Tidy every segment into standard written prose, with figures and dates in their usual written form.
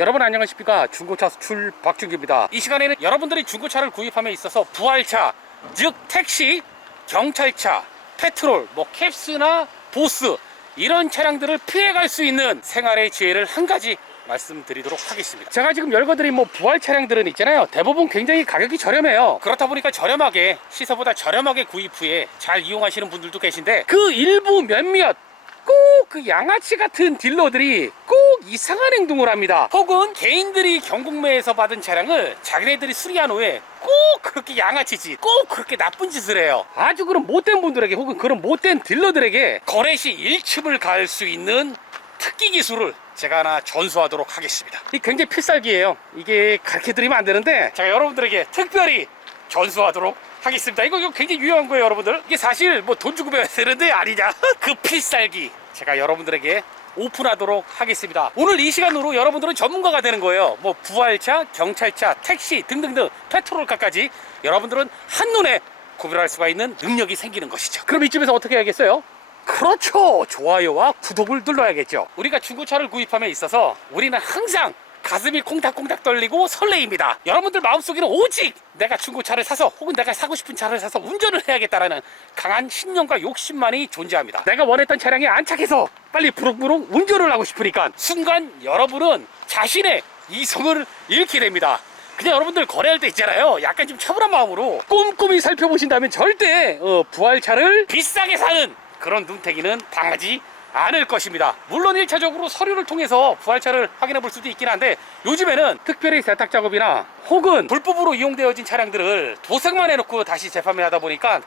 여러분 안녕하십니까. 중고차 수출 박준규입니다. 이 시간에는 여러분들이 중고차를 구입함에 있어서 부활차, 즉 택시, 경찰차, 페트롤, 캡스나 보스 이런 차량들을 피해갈 수 있는 생활의 지혜를 한 가지 말씀드리도록 하겠습니다. 제가 지금 열거드린 부활 차량들은 있잖아요, 대부분 굉장히 가격이 저렴해요. 그렇다 보니까 저렴하게, 시세보다 저렴하게 구입 후에 잘 이용하시는 분들도 계신데, 그 일부 몇몇 꼭 그 양아치 같은 딜러들이 꼭 이상한 행동을 합니다. 혹은 개인들이 경공매에서 받은 차량을 자기네들이 수리한 후에 꼭 그렇게 양아치 짓, 꼭 그렇게 나쁜 짓을 해요. 아주 그런 못된 분들에게, 혹은 그런 못된 딜러들에게 거래 시 일침을 가할 수 있는 특기 기술을 제가 하나 전수하도록 하겠습니다. 이 굉장히 필살기예요. 이게 가르쳐드리면 안 되는데 제가 여러분들에게 특별히 전수하도록 하겠습니다. 이거 굉장히 유용한 거예요, 여러분들. 이게 사실 돈 주고 배워야 되는데 아니냐. 그 필살기 제가 여러분들에게 오픈하도록 하겠습니다. 오늘 이 시간으로 여러분들은 전문가가 되는 거예요. 부활차, 경찰차, 택시 등등등 페트롤카까지 여러분들은 한눈에 구별할 수가 있는 능력이 생기는 것이죠. 그럼 이쯤에서 어떻게 해야겠어요? 그렇죠, 좋아요와 구독을 눌러야겠죠. 우리가 중고차를 구입함에 있어서 우리는 항상 가슴이 콩닥콩닥 떨리고 설레입니다. 여러분들 마음속에는 오직 내가 중고차를 사서, 혹은 내가 사고 싶은 차를 사서 운전을 해야겠다라는 강한 신념과 욕심만이 존재합니다. 내가 원했던 차량에 안착해서 빨리 부릉부릉 운전을 하고 싶으니까 순간 여러분은 자신의 이성을 잃게 됩니다. 그냥 여러분들 거래할 때 있잖아요, 약간 좀 차분한 마음으로 꼼꼼히 살펴보신다면 절대 부활차를 비싸게 사는 그런 눈탱이는 당하지 않을 것입니다. 물론 1차적으로 서류를 통해서 부활차를 확인해 볼 수도 있긴 한데, 요즘에는 특별히 세탁 작업이나 혹은 불법으로 이용되어진 차량들을 도색만 해놓고 다시 재판매 하다 보니까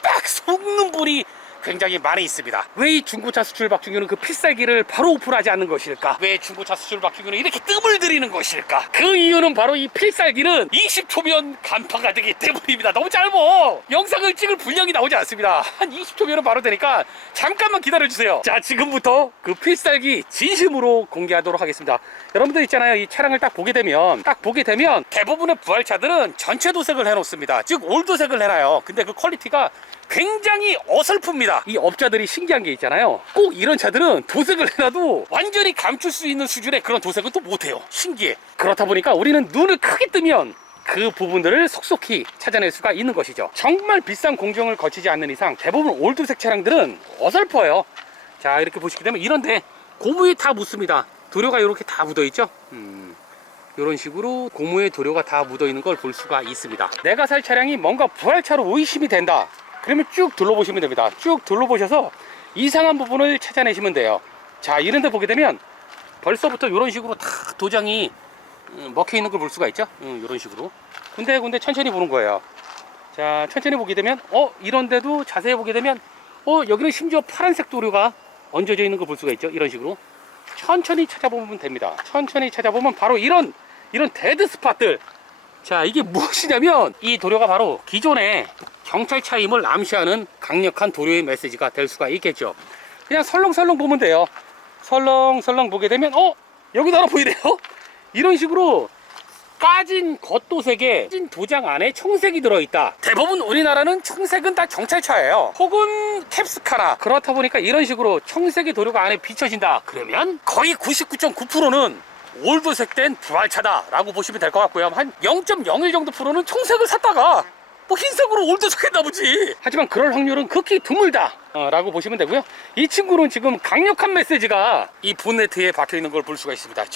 깜빡 속는 분이 굉장히 많이 있습니다. 왜 이 중고차 수출 박준규는 그 필살기를 바로 오픈하지 않는 것일까? 왜 중고차 수출 박준규는 이렇게 뜸을 들이는 것일까? 그 이유는 바로 이 필살기는 20초면 간파가 되기 때문입니다. 너무 짧어. 영상을 찍을 분량이 나오지 않습니다. 한 20초면은 바로 되니까 잠깐만 기다려주세요. 자, 지금부터 그 필살기 진심으로 공개하도록 하겠습니다. 여러분들 있잖아요, 이 차량을 딱 보게 되면 대부분의 부활차들은 전체 도색을 해놓습니다. 즉 올도색을 해놔요. 근데 그 퀄리티가 굉장히 어설픕니다. 이 업자들이 신기한 게 있잖아요, 꼭 이런 차들은 도색을 해놔도 완전히 감출 수 있는 수준의 그런 도색은 또 못해요. 신기해. 그렇다 보니까 우리는 눈을 크게 뜨면 그 부분들을 속속히 찾아낼 수가 있는 것이죠. 정말 비싼 공정을 거치지 않는 이상 대부분 올도색 차량들은 어설퍼요. 자, 이렇게 보시게 되면 이런데 고무에 다 묻습니다. 도료가 이렇게 다 묻어있죠. 이런 식으로 고무에 도료가 다 묻어있는 걸 볼 수가 있습니다. 내가 살 차량이 뭔가 부활차로 의심이 된다, 그러면 쭉 둘러보시면 됩니다. 쭉 둘러보셔서 이상한 부분을 찾아내시면 돼요. 자, 이런 데 보게 되면 벌써부터 이런 식으로 다 도장이 먹혀 있는 걸 볼 수가 있죠. 이런 식으로 군데군데 천천히 보는 거예요. 자, 천천히 보게 되면 이런 데도 자세히 보게 되면 여기는 심지어 파란색 도료가 얹어져 있는 걸 볼 수가 있죠. 이런 식으로 천천히 찾아보면 됩니다. 천천히 찾아보면 바로 이런 데드 스팟들. 자, 이게 무엇이냐면 이 도료가 바로 기존의 경찰차임을 암시하는 강력한 도료의 메시지가 될 수가 있겠죠. 그냥 설렁설렁 보면 돼요. 설렁설렁 보게 되면 여기도 하나 보이네요. 이런 식으로 까진 겉도색에 까진 도장 안에 청색이 들어있다. 대부분 우리나라는 청색은 다 경찰차예요, 혹은 캡스카나. 그렇다 보니까 이런 식으로 청색의 도료가 안에 비춰진다. 그러면 거의 99.9%는 올도색된 부활차다 라고 보시면 될 것 같고요. 한 0.01 정도 프로는 청색을 샀다가 흰색으로 올도색했나 보지. 하지만 그럴 확률은 극히 드물다 라고 보시면 되고요. 이 친구는 지금 강력한 메시지가 이 본네트에 박혀 있는 걸 볼 수가 있습니다.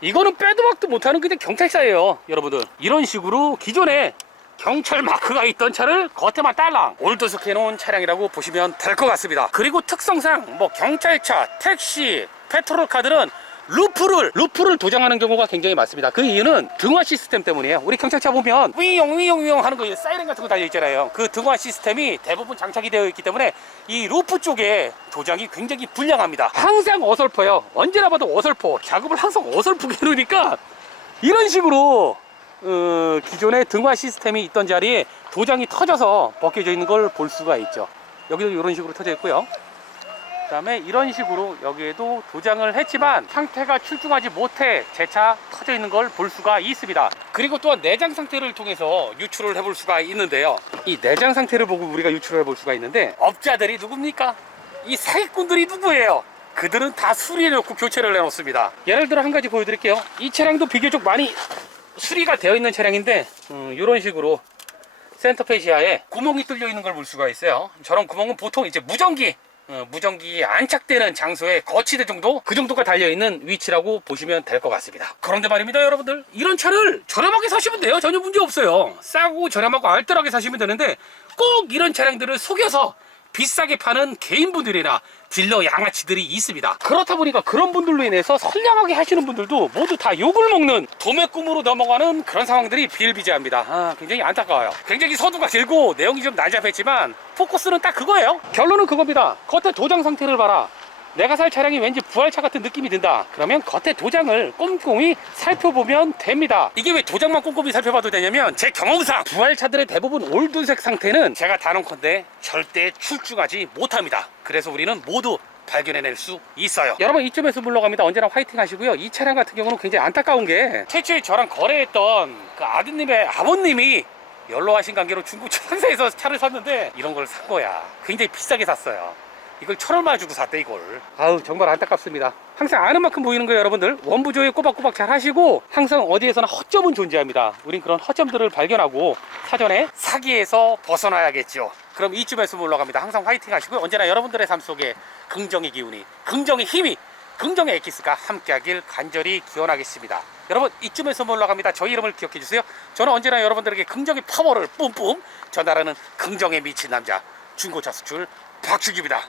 이거는 빼도 박도 못하는 그냥 경찰차예요. 여러분들, 이런 식으로 기존에 경찰 마크가 있던 차를 겉에만 딸랑 올도색 해놓은 차량이라고 보시면 될 것 같습니다. 그리고 특성상 경찰차, 택시, 페트롤 카들은 루프를 도장하는 경우가 굉장히 많습니다. 그 이유는 등화 시스템 때문이에요. 우리 경찰차 보면 위용 하는 거, 사이렌 같은 거 달려 있잖아요. 그 등화 시스템이 대부분 장착이 되어 있기 때문에 이 루프 쪽에 도장이 굉장히 불량합니다. 항상 어설퍼요. 언제나 봐도 어설퍼. 작업을 항상 어설프게 해놓으니까 이런 식으로 기존의 등화 시스템이 있던 자리에 도장이 터져서 벗겨져 있는 걸 볼 수가 있죠. 여기도 이런 식으로 터져 있고요. 그 다음에 이런 식으로 여기에도 도장을 했지만 상태가 출중하지 못해 재차 터져 있는 걸 볼 수가 있습니다. 그리고 또한 내장 상태를 통해서 유출을 해볼 수가 있는데요, 이 내장 상태를 보고 우리가 유출을 해볼 수가 있는데, 업자들이 누굽니까? 이 사기꾼들이 누구예요? 그들은 다 수리해놓고 교체를 해놓습니다. 예를 들어 한 가지 보여드릴게요. 이 차량도 비교적 많이 수리가 되어 있는 차량인데 이런 식으로 센터 페시아에 구멍이 뚫려 있는 걸 볼 수가 있어요. 저런 구멍은 보통 이제 무전기 안착되는 장소에 거치대 정도, 그 정도가 달려있는 위치라고 보시면 될 것 같습니다. 그런데 말입니다, 여러분들, 이런 차를 저렴하게 사시면 돼요. 전혀 문제 없어요. 싸고 저렴하고 알뜰하게 사시면 되는데 꼭 이런 차량들을 속여서 비싸게 파는 개인분들이나 딜러 양아치들이 있습니다. 그렇다 보니까 그런 분들로 인해서 선량하게 하시는 분들도 모두 다 욕을 먹는 도매꿈으로 넘어가는 그런 상황들이 비일비재합니다. 굉장히 안타까워요. 굉장히 서두가 길고 내용이 좀 날잡했지만 포커스는 딱 그거예요. 결론은 그겁니다. 겉에 도장 상태를 봐라. 내가 살 차량이 왠지 부활차 같은 느낌이 든다. 그러면 겉에 도장을 꼼꼼히 살펴보면 됩니다. 이게 왜 도장만 꼼꼼히 살펴봐도 되냐면 제 경험상 부활차들의 대부분 올드색 상태는 제가 단언컨대 절대 출중하지 못합니다. 그래서 우리는 모두 발견해낼 수 있어요. 여러분, 이쯤에서 물러갑니다. 언제나 화이팅 하시고요. 이 차량 같은 경우는 굉장히 안타까운 게 최초에 저랑 거래했던 그 아드님의 아버님이 연로하신 관계로 중고차 상사에서 차를 샀는데 이런 걸 산 거야. 굉장히 비싸게 샀어요. 이걸 1,000원만 주고 샀대, 이걸. 아우, 정말 안타깝습니다. 항상 아는 만큼 보이는 거예요, 여러분들. 원부조에 꼬박꼬박 잘 하시고 항상 어디에서나 허점은 존재합니다. 우린 그런 허점들을 발견하고 사전에 사기에서 벗어나야겠죠. 그럼 이쯤에서 올라갑니다. 항상 화이팅 하시고요. 언제나 여러분들의 삶 속에 긍정의 기운이, 긍정의 힘이, 긍정의 엑기스가 함께하길 간절히 기원하겠습니다. 여러분, 이쯤에서 올라갑니다. 저희 이름을 기억해 주세요. 저는 언제나 여러분들에게 긍정의 파워를 뿜뿜 전달하는 긍정에 미친 남자, 중고차 수출 박주기입니다.